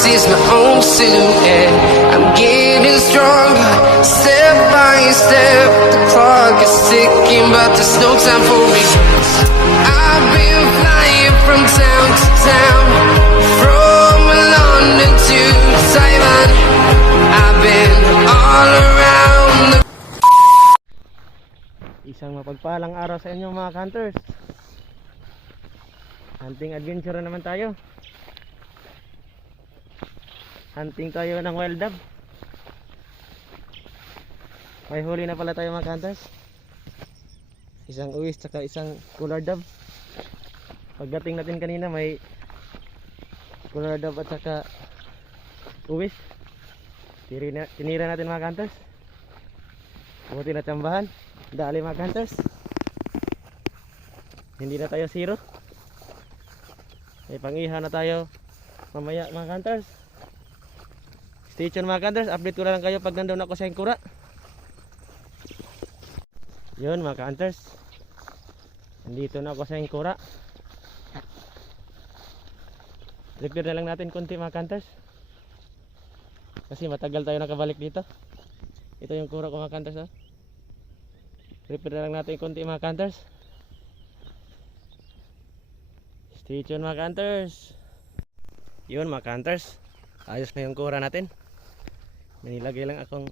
sees my own silhouette. I'm getting stronger, step by step. The clock is ticking, but there's no time for regrets. I've been flying from town to town, from London to Taiwan. I've been all around the... Isang mapagpalang araw sa inyo mga hunters. Hunting adventure na naman tayo. Hunting tayo ng wild dove. May huli na pala tayo mga hunters. Isang uwis tsaka isang cooler dove. Pagdating natin kanina may cooler dove at saka uwis. Tinira natin mga hunters. Buti na tsambahan. Dali mga hunters. Hindi na tayo zero. May pangiha na tayo mamaya mga hunters. Stay tuned mga hunters. Update ko na lang kayo pag nandun ako sa Hingkura. Yun mga hunters, nandito na ako sa Hingkura. Repair na lang natin konti mga hunters, kasi matagal tayo nakabalik dito. Ito yung kura ko mga hunters, oh. Repair na lang natin konti mga hunters. Stay tuned mga hunters. Yun mga hunters, ayos na yung kura natin. Manilagay lang akong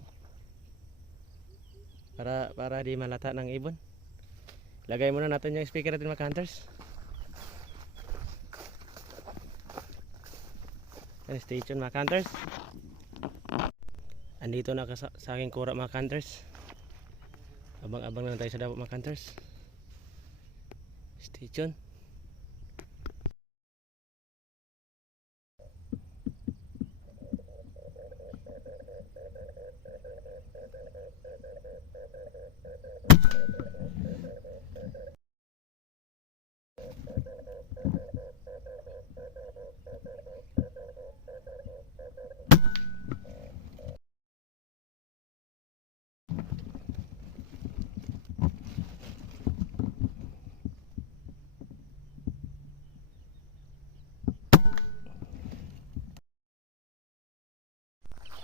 para di malata ng ibon. Lagay muna natin yung speaker natin mga hunters. And stay tuned mga hunters. Andito na sa aking kura mga hunters. Abang-abang lang tayo sa dapat mga hunters. Stay tuned.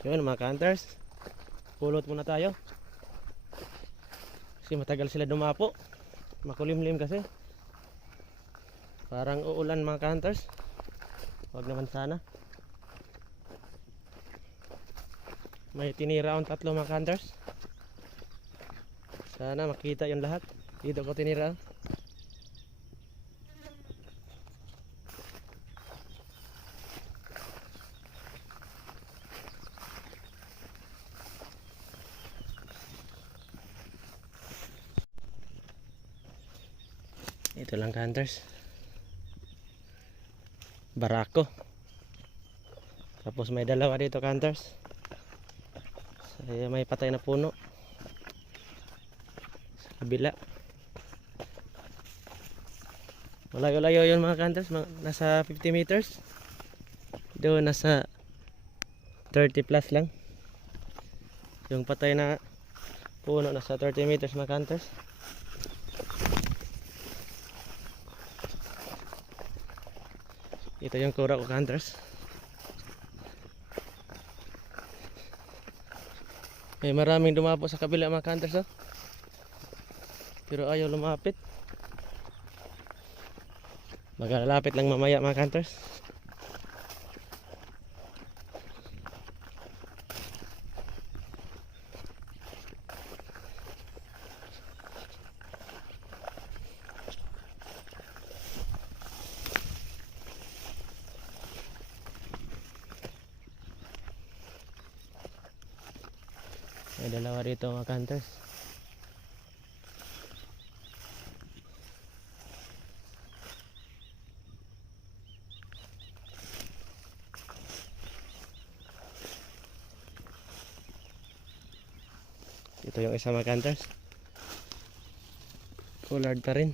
Yun mga hunters, pulot muna tayo kasi matagal sila dumapo. Makulimlim kasi, parang uulan mga hunters. Huwag naman sana. May tinira akong 3 mga hunters. Sana makita yung lahat. Dito ko tinira. Ito lang hunters, barako. Tapos may dalawa dito hunters. So, may patay na puno sa kabila. Malayo-layo yun mga hunters, nasa 50 meters. Doon nasa 30 plus lang. Yung patay na puno nasa 30 meters mga hunters. Ito yung kura ko hunters. May maraming dumapo sa kabila mga hunters, oh. Pero ayaw lumapit. Maglalapit lang mamaya mga hunters. May dalawa rito mga hunters. Ito yung isa mga hunters. Collared pa rin.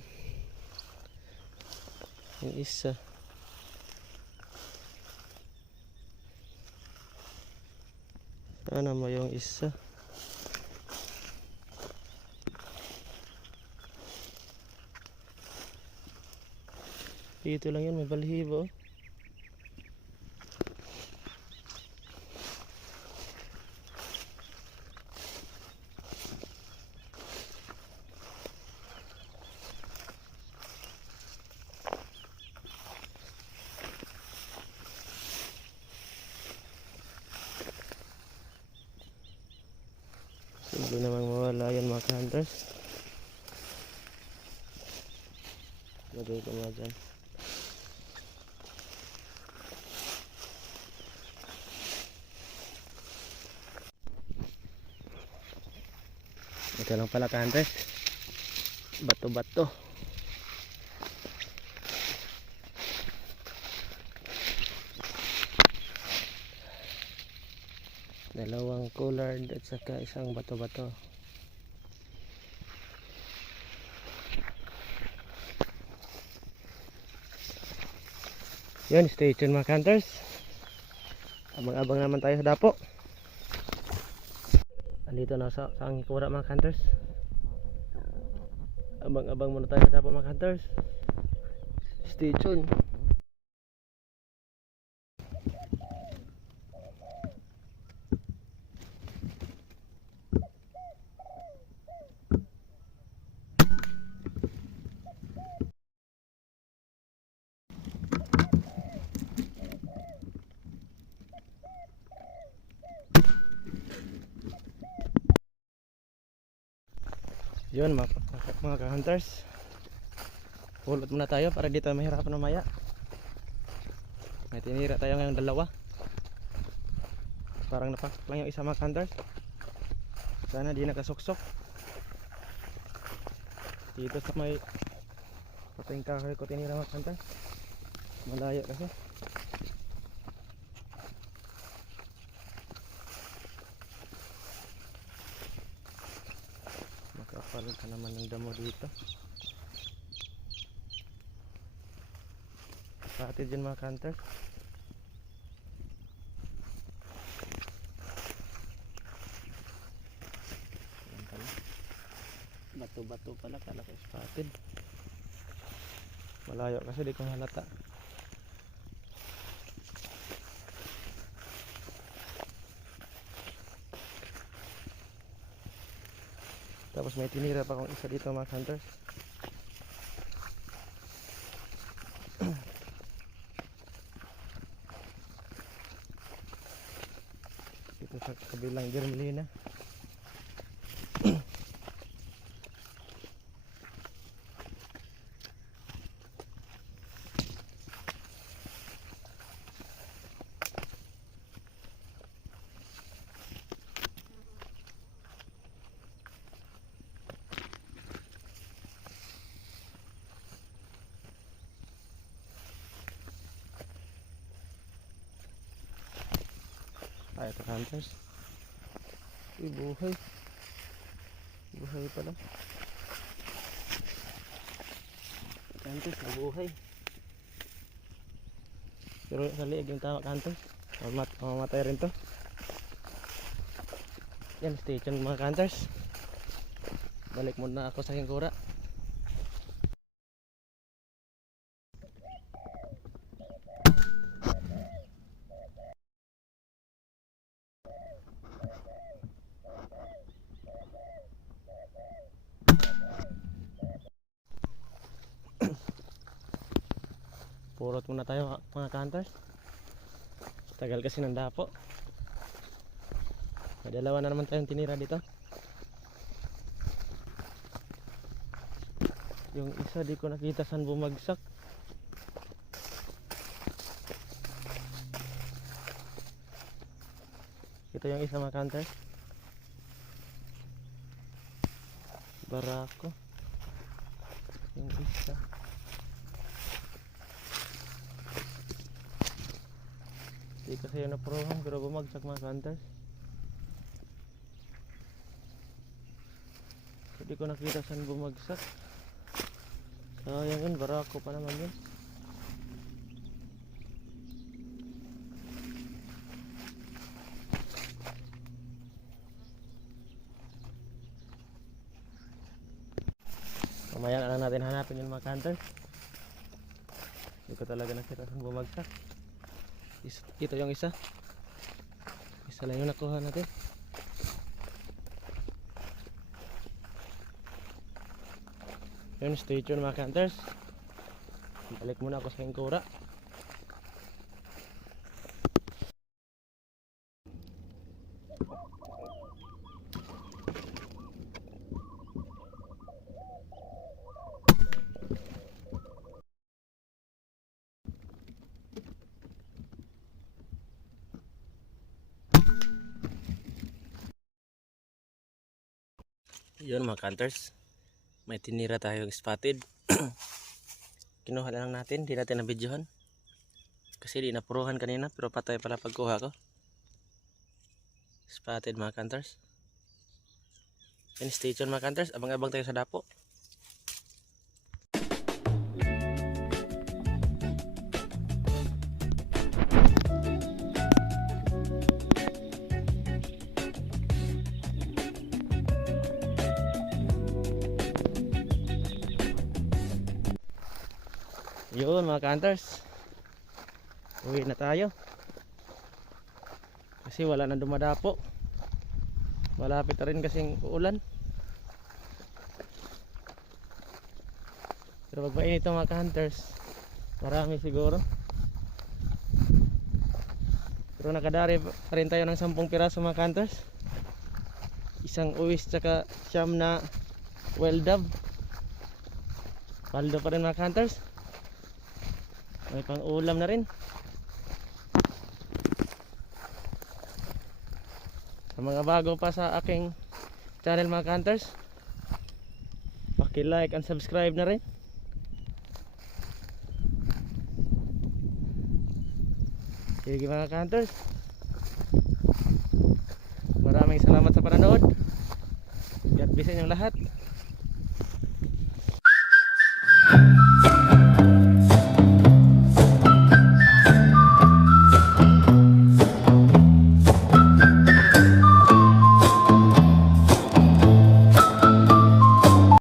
Yung isa. Sana mo yung isa. Dito lang yun, may balhibo. Hindi namang mawala yan mga ka-hunters. Lagay ko mga dyan. Ito lang pala ka-hunters. Bato-bato. Dalawang collared at saka isang bato-bato. Yun, stay tuned mga hunters. Abang-abang naman tayo sa dapo. Andito na sa Angikura mga hunters. Abang-abang muna tayo sa dapo mga hunters. Stay tuned. Yun mga ka-hunters, pulot muna tayo para dito mahirapan mamaya. May tinira tayo ngayong dalawa. Parang napakpak lang yung isa mga ka-hunters. Sana di nakasuksok. Dito sa may pating kahoy ko tinira mga ka-hunters. Malayo kasi. Makapalit ka naman ng damo dito. Kapatid dyan mga ka-hunters. Bato-bato pala, kala ko spotted. Malayo kasi di ko halata. Tapos may tinira pa akong isa dito mga hunters. Dito sa kabilang germelina. Ay, ito hunters. Uy, buhay. Buhay pala. Hunters, nabuhay. Pero sa liig yung tawag hunters. Mamamatay rin to. Yan, stay tuned mga hunters. Balik muna ako sa Angikura. Purot muna tayo mga hunters. Tagal kasi ng dapo. May dalawa na naman tayong tinira dito. Yung isa di ko nakita saan bumagsak. Ito yung isa mga hunters. Barako. Yung isa. Di kasi yun naprohan pero bumagsak mga hunters. Hindi ko nakita saan bumagsak. Sayang yun, barako pa naman yun. Mamaya na lang natin hanapin yung mga hunters. Hindi ko talaga nakita saan bumagsak. Ito yung isa. Isa lang yung nakuha natin. Yun, stay tuned mga hunters. Balik muna ako sa Angikura. Yun mga hunters, may tinira tayong spotted. Kinuha lang natin, di natin na-videohan kasi di napuruhan kanina, pero patay pala pagkuha ko. Spotted mga hunters. And stay tuned mga hunters, abang-abang tayo sa dapo. Yun mga hunters, uwi na tayo kasi wala na dumadapo. Malapit na rin kasing uulan, pero pag mainit ito mga hunters, marami siguro. Pero nakadari pa rin tayo ng 10 piraso mga hunters, isang uwis tsaka siyam na wild dove. Paldo pa rin mga hunters, may pang ulam na rin. Sa mga bago pa sa aking channel mga hunters, paki-like and subscribe na rin. Sige mga hunters, maraming salamat sa panonood. God bless inyong lahat.